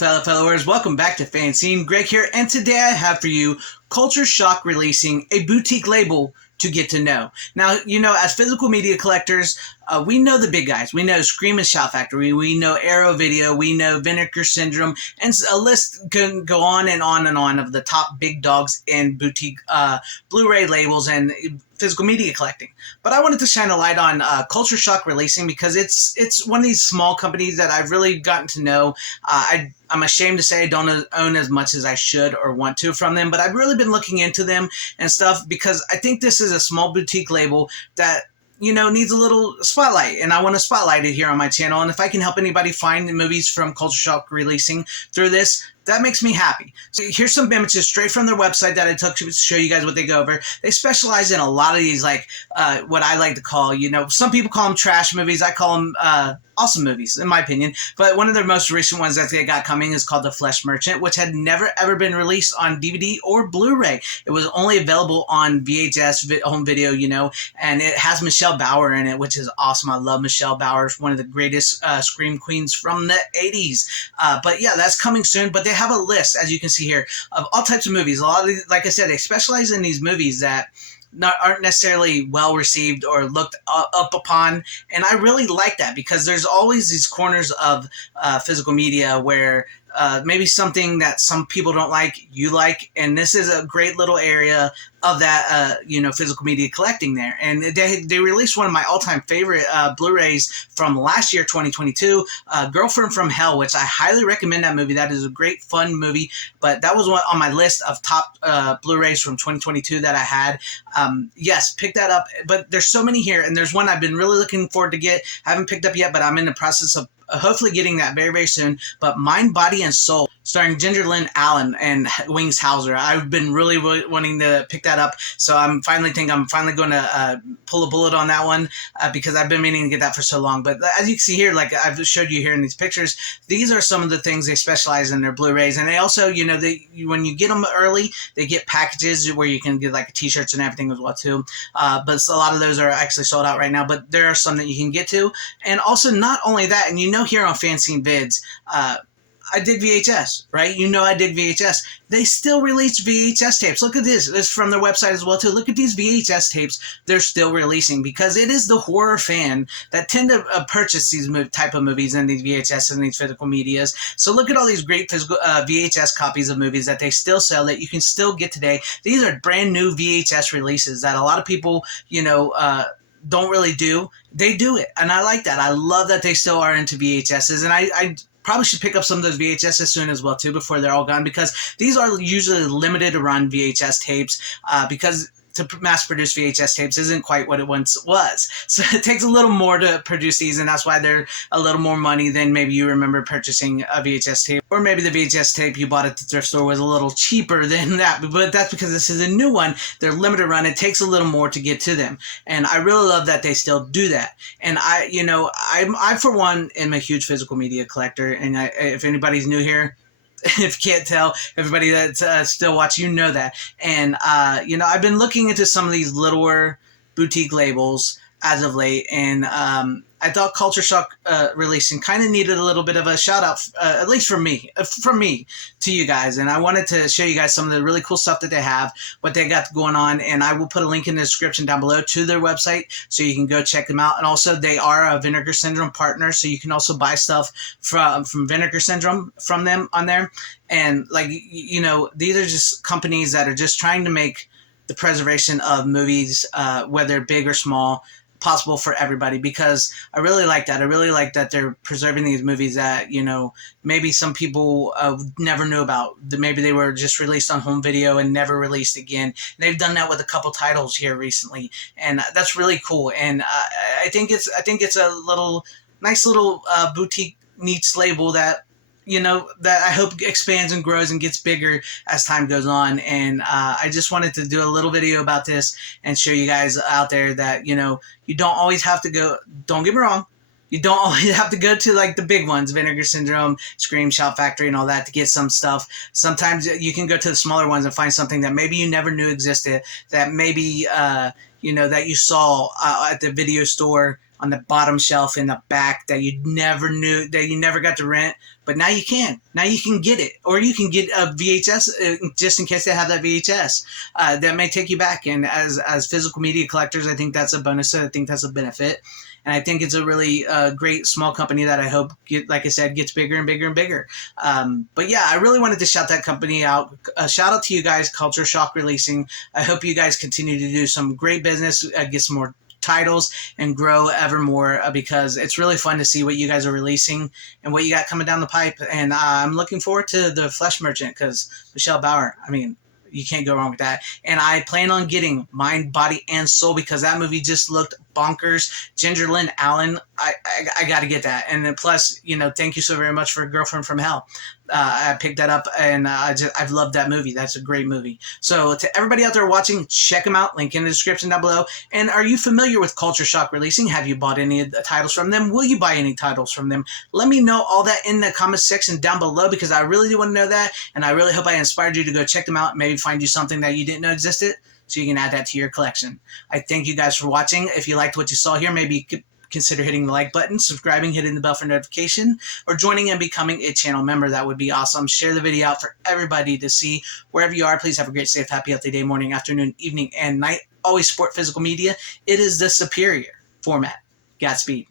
fellow followers, welcome back to FanZcene. Greg here, and today I have for you Culture Shock releasing a boutique label to get to know. Now, as physical media collectors, we know the big guys. We know Scream and Shout Factory, we know Arrow Video, we know Vinegar Syndrome, and a list can go on and on and on of the top big dogs in boutique Blu-ray labels and physical media collecting. But I wanted to shine a light on Culture Shock releasing because it's one of these small companies that I've really gotten to know. I'm ashamed to say I don't own as much as I should or want to from them, but I've really been looking into them and stuff because I think this is a small boutique label that needs a little spotlight, and I want to spotlight it here on my channel. And if I can help anybody find the movies from Culture Shock releasing through this, that makes me happy. So here's some images straight from their website that I took to show you guys what they go over. They specialize in a lot of these, like what I like to call, some people call them trash movies. I call them awesome movies, in my opinion. But one of their most recent ones that they got coming is called The Flesh Merchant, which had never ever been released on DVD or Blu-ray. It was only available on VHS, home video, and it has Michelle Bauer in it, which is awesome. I love Michelle Bauer, one of the greatest scream queens from the 80s. But yeah, that's coming soon. But they have a list, as you can see here, of all types of movies. A lot of these, like I said, they specialize in these movies that aren't necessarily well received or looked up upon, and I really like that because there's always these corners of physical media where maybe something that some people don't like, you like, and this is a great little area of that physical media collecting there. And they released one of my all-time favorite Blu-rays from last year, 2022, Girlfriend from Hell, which I highly recommend that movie. That is a great fun movie, but that was one on my list of top Blu-rays from 2022 that I had. Yes, pick that up, but there's so many here, and there's one I've been really looking forward to get. Haven't picked up yet, but I'm in the process of hopefully getting that very, very soon. But Mind, Body, and Soul, starring Ginger Lynn Allen and Wings Hauser. I've been really wanting to pick that up, so I'm finally going to pull a bullet on that one because I've been meaning to get that for so long. But as you can see here, like I've showed you here in these pictures, these are some of the things they specialize in their Blu-rays. And they also, when you get them early, they get packages where you can get like t-shirts and everything as well too. But a lot of those are actually sold out right now, but there are some that you can get to. And also, not only that, and here on FanZcene Vids, I dig VHS, right? I dig VHS. They still release VHS tapes. Look at this. This is from their website as well, too. Look at these VHS tapes they're still releasing because it is the horror fan that tend to purchase these type of movies and these VHS and these physical medias. So look at all these great physical VHS copies of movies that they still sell that you can still get today. These are brand new VHS releases that a lot of people, don't really do. They do it, and I like that. I love that they still are into VHSs, and I probably should pick up some of those VHSs soon as well too before they're all gone, because these are usually limited run VHS tapes because to mass produce VHS tapes isn't quite what it once was. So it takes a little more to produce these, and that's why they're a little more money than maybe you remember purchasing a VHS tape. Or maybe the VHS tape you bought at the thrift store was a little cheaper than that, but that's because this is a new one. They're limited run. It takes a little more to get to them. And I really love that they still do that. And I for one am a huge physical media collector, and if anybody's new here, if you can't tell, everybody that's still watching, that. And, I've been looking into some of these littler boutique labels as of late, and I thought Culture Shock releasing kind of needed a little bit of a shout out, at least from me, to you guys. And I wanted to show you guys some of the really cool stuff that they have, what they got going on. And I will put a link in the description down below to their website so you can go check them out. And also, they are a Vinegar Syndrome partner, so you can also buy stuff from Vinegar Syndrome from them on there. And these are just companies that are just trying to make the preservation of movies, whether big or small, possible for everybody, because I really like that. I really like that they're preserving these movies that, maybe some people never knew about. Maybe they were just released on home video and never released again. And they've done that with a couple titles here recently, and that's really cool. And I think it's a nice little boutique niche label that that I hope expands and grows and gets bigger as time goes on. And I just wanted to do a little video about this and show you guys out there that, you don't always have to go, don't get me wrong, you don't always have to go to like the big ones, Vinegar Syndrome, Scream, Shout Factory, and all that to get some stuff. Sometimes you can go to the smaller ones and find something that maybe you never knew existed, that maybe, that you saw at the video store on the bottom shelf in the back that you never knew, that you never got to rent, but now you can. Now you can get it, or you can get a VHS just in case they have that VHS. That may take you back. And as physical media collectors, I think that's a bonus. I think that's a benefit. And I think it's a really great small company that I hope, like I said, gets bigger and bigger and bigger. But yeah, I really wanted to shout that company out. Shout out to you guys, Culture Shock Releasing. I hope you guys continue to do some great business, get some more titles, and grow ever more, because it's really fun to see what you guys are releasing and what you got coming down the pipe. And I'm looking forward to the Flesh Merchant, because Michelle Bauer, I mean, you can't go wrong with that. And I plan on getting Mind, Body, and Soul, because that movie just looked bonkers. Ginger Lynn Allen, I got to get that. And then plus, thank you so very much for Girlfriend from Hell. I picked that up, and I've loved that movie. That's a great movie. So to everybody out there watching, check them out. Link in the description down below. And are you familiar with Culture Shock Releasing? Have you bought any of the titles from them? Will you buy any titles from them? Let me know all that in the comment section down below, because I really do want to know that. And I really hope I inspired you to go check them out and maybe find you something that you didn't know existed, so you can add that to your collection. I thank you guys for watching. If you liked what you saw here, maybe consider hitting the like button, subscribing, hitting the bell for notification, or joining and becoming a channel member. That would be awesome. Share the video out for everybody to see. Wherever you are, please have a great, safe, happy, healthy day, morning, afternoon, evening, and night. Always support physical media. It is the superior format. Godspeed.